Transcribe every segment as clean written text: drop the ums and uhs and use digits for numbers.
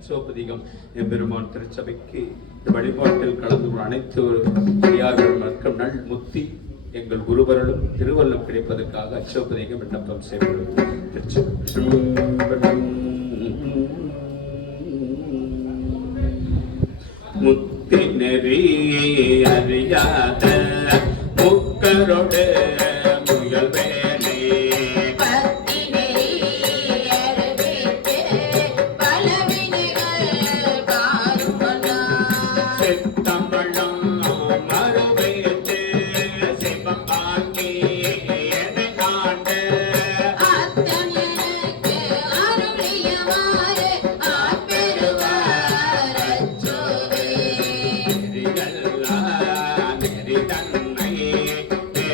அச்சோபதிகம் எம்பெருமான் திருச்சபைக்கு வழிபாட்டில் கலந்து அனைத்து மக்கள் நல் முத்தி எங்கள் குருவர்களும் திருவள்ளும் கிடைப்பதற்காக அச்சோபதிகம் விண்ணப்பம் செய்வோம். முத்தி நெறி அறியாத முக்கரோடு முயல்வே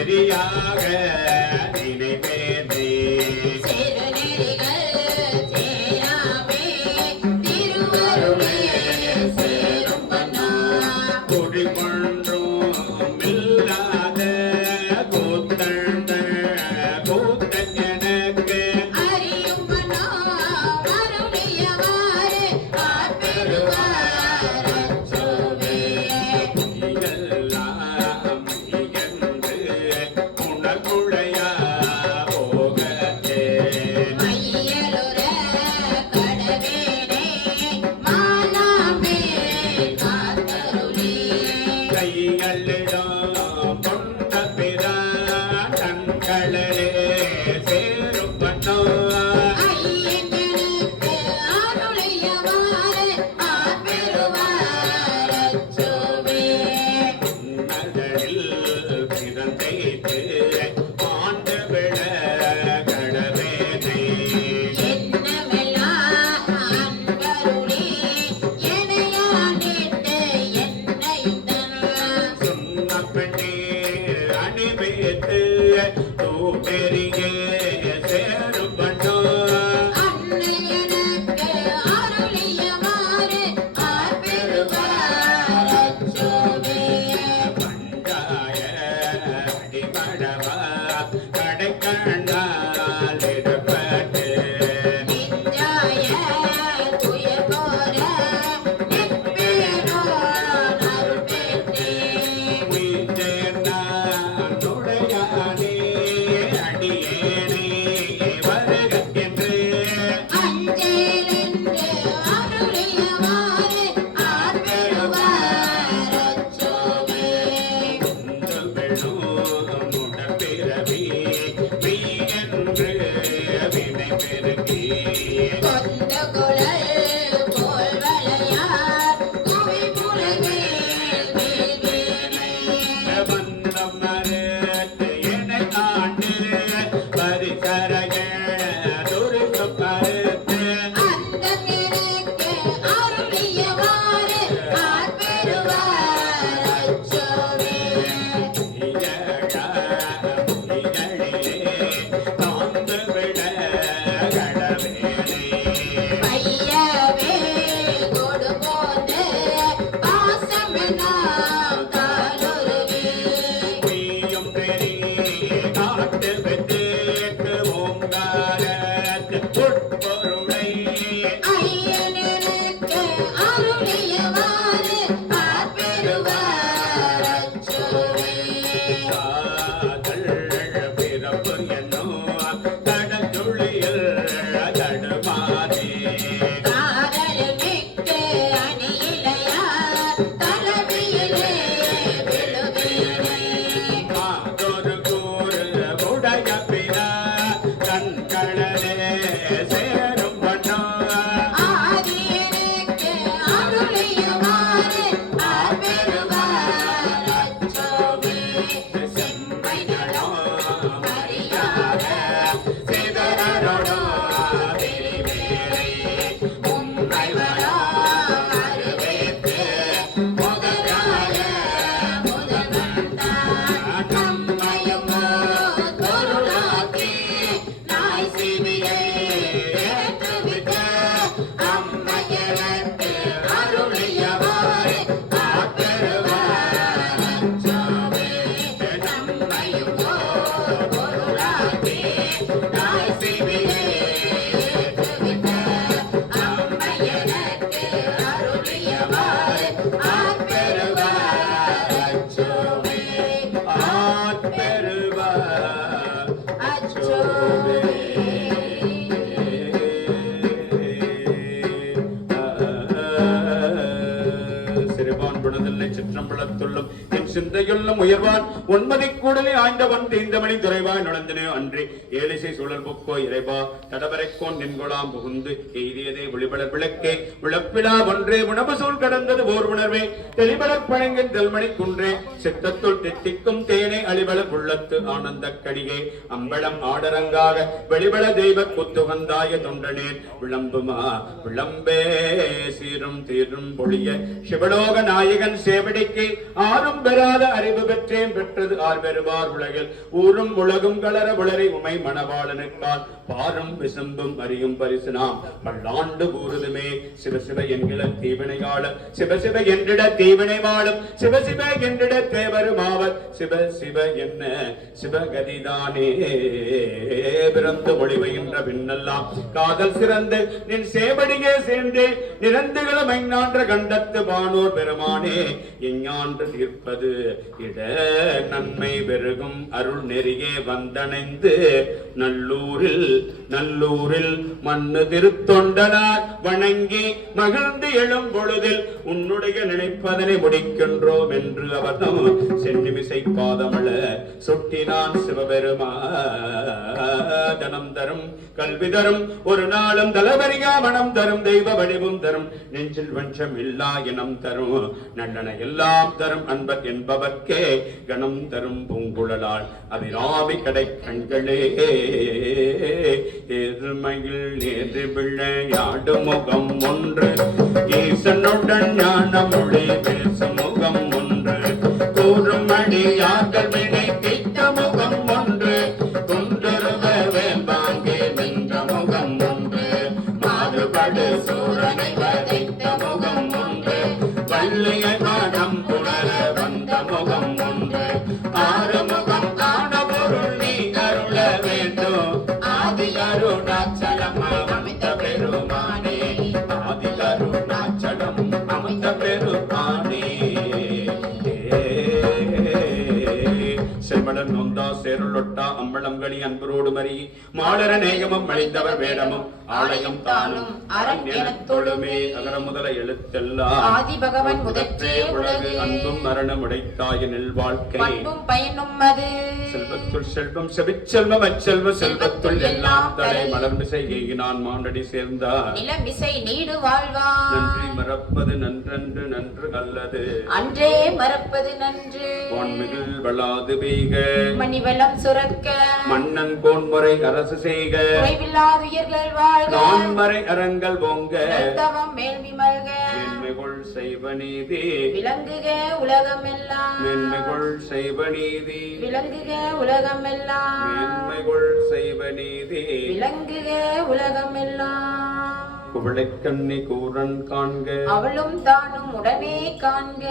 Yeah. சிற்றம்பலத்துள்ளும் என் சிந்தையுள்ளும் உயர்வான் உண்மதி கூடலே ஆய்ந்தவன் தீந்தமணி துறைவாய் நுழைந்தனே அன்றே ஏலிசை சுழல் புக்கோ இறைவா தடவரைக்கோன் நின்கொளாம் புகுந்து எய்தியதே ஒளிபல விளக்கே விளப்பிலா ஒன்றே உணவு சூழ் கடந்தது ஓர் உணர்வே தெளிபலப் பழங்கின் தெல்மணி குன்றே சித்தத்துள் தித்திக்கும் தேனே அழிபல புள்ளத்து ஆனந்த கடிகே அம்பளம் ஆடரங்காக வெளிபல தெய்வ குத்துகந்தாய தொண்டனேன் விளம்புமா விளம்பே சீரும் தீரும் பொழிய சிவலோக நாயகன் சேவடிக்கு ஆறும் பெறாத அறிவு பெற்றேன் பெற்றது ஆர் பெறுவார் உலகில் ஊரும் உலகும் கலர உளரை உமை மணவாளனுக்கால் பாரும் விசும்பும் அறியும் பரிசு நாம் பல்லாண்டு கூறுதுமே சிவசிவ என்கிற தீவினையாள சிவசிவ என்றிட தீவினை வாழும் சிவசிவ என்றிட தேவருமாவர் சிவ சிவ என்ன சிவகதிதானே பிறந்து ஒளிவைகின்ற பின்னெல்லாம் காதல் சிறந்து நின் சேவடியே சேர்ந்தே நிரந்துகள மைஞான்ற கண்டத்து வானோர் பெருமானே எஞ்ஞான்று தீர்ப்பது இட நன்மை பெருகும் அருள் நெறியே வந்தணைந்து நல்லூரில் மண்ணு திருத்தொண்டனார் வணங்கி மகிழ்ந்து எழும் பொழுதில் உன்னுடைய நினைப்பதனை முடிக்கின்றோம் என்று அவர்தம் சென்னிமிசை பாதமள சுட்டினான் சிவபெருமா தனம் தரும் கல்வி தரும் ஒரு நாளும் தலவரியா மனம் தரும் தெய்வ வடிவும் தரும் நெஞ்சில் வஞ்சம் இல்லா இனம் தரும் நல்லன எல்லாம் தரும் அன்பர் என்பவர்க்கே கணம் தரும் பூங்குழலால் அபிராமி கடை கண்களே எருமையில் ஏறு விளையாடு முகம் ஒன்று ஈசனுடன் ஞான மொழி பேசும் முகம் ஒன்று கூறும் அடியார்கள் வினை திட்ட முகம் ஒன்று குண்டுருவ வேம்பாங்கே நின்ற முகம் ஒன்று மாறுபடு சூரனை வதைத்த முகம் ஒன்று வள்ளியை மனம் புணர வந்த முகம் ஒன்று ஆறு முகம் காண பொருள் நீ அருள வேண்டும் ஆதி அருணாச்சலம் அமிர்த பெருமானே ஆதி அருணாச்சலம் அமிர்த பெருமானே செம்மடன் நொந்தா சேருளொட்டா அம்பளங்களி அன்பரோடு மறி மாடர நேகமும் அழிந்தவர் வேடமும் ஆலயம் தானும் அரண் எனத் தொழுமே அகர முதல எழுத்தெல்லாம் ஆதி பகவன் முதற்றே உலகு அன்பும் மரணம் உடைத்தாய நெல் வாழ்க்கை பண்பும் பயனும் அது செல்வத்துள் செல்வம் செவிச்செல்வம் அச்செல்வ செல்வத்துள் எல்லாம் தலை மலர்மிசை நான் மாண்டடி சேர்ந்தார் நிலமிசை நீடு வாழ்வான் நன்றி மறப்பது நன்றன்று நன்று அல்லது அன்றே மறப்பது நன்று வான்மிகில் வளாது பெய்க மணிவளம் சுரக்க மன்னன் கோன்முறை அரசு செய்க குறைவில்லாதுயர்கள் வாழ்க நான்மறை அரங்கள் பொங்க தவம் மேல்வி மல்க மென்மைகொள் செய்வ நீதி விளங்குக உலகமெல்லாம் மென்மைகொள் செய்வ நீதி விளங்குக உலகமெல்லாம் மென்மைகொள் செய்வ நீதி விளங்குக உலகமெல்லாம் குவளைக்கண்ணி கூரன் காண்க அவளும் தானும் உடனே காண்க